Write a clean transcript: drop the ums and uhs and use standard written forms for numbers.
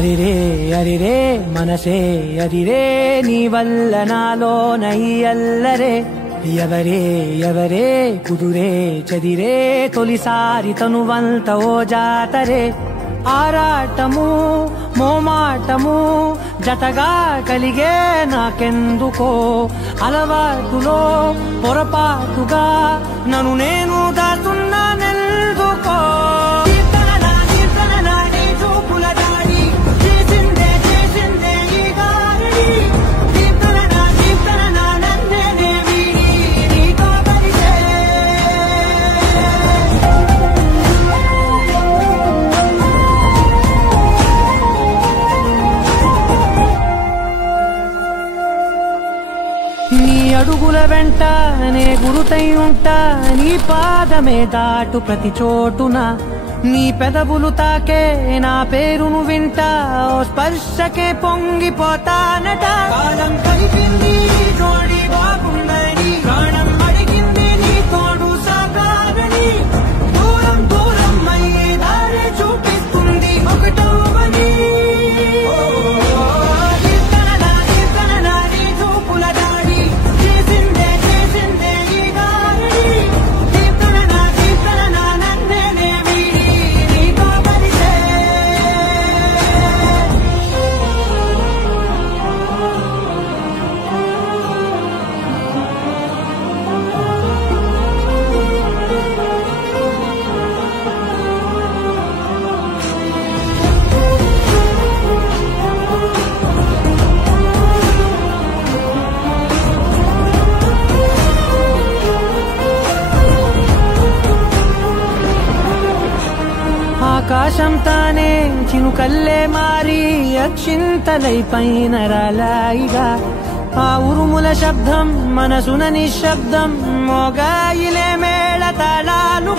అరిరే అరిరే మనసే అరిరే నీ వల్ల నాలోన ఈ అల్లరే ఎవరే ఎవరే కుదురే చదిరే తొలిసారి తనువంత ఓ జాతరే ఆరాటము మోమాటము జతగా కలిగే నాకెందుకో అలవాటులో పొరపాటుగా నన్ను నేను దాటున్నానెందుకో నీ అడుగుల వెంట నే గురుతై ఉంటా నీ పాదమే దాటు ప్రతి చోటున నీ పెదవులు తాకే నా పేరును వింటా ఓ స్పర్శకే పొంగిపోతానట కాలం కలిపింది జోడి బాగుందని ప్రాణం అడిగింది నీ తోడు సాగాలని దూరం దూరం అయ్యి దారి చూపిస్తుంది ఒకటోవని ఆకాశం తానే చినుకల్లే మారి అక్షింతలై పైన రాలాయిగా ఆ ఉరుముల శబ్దం మనసున నిశ్శబ్దం మోగాయిలే మేళ తాళాలు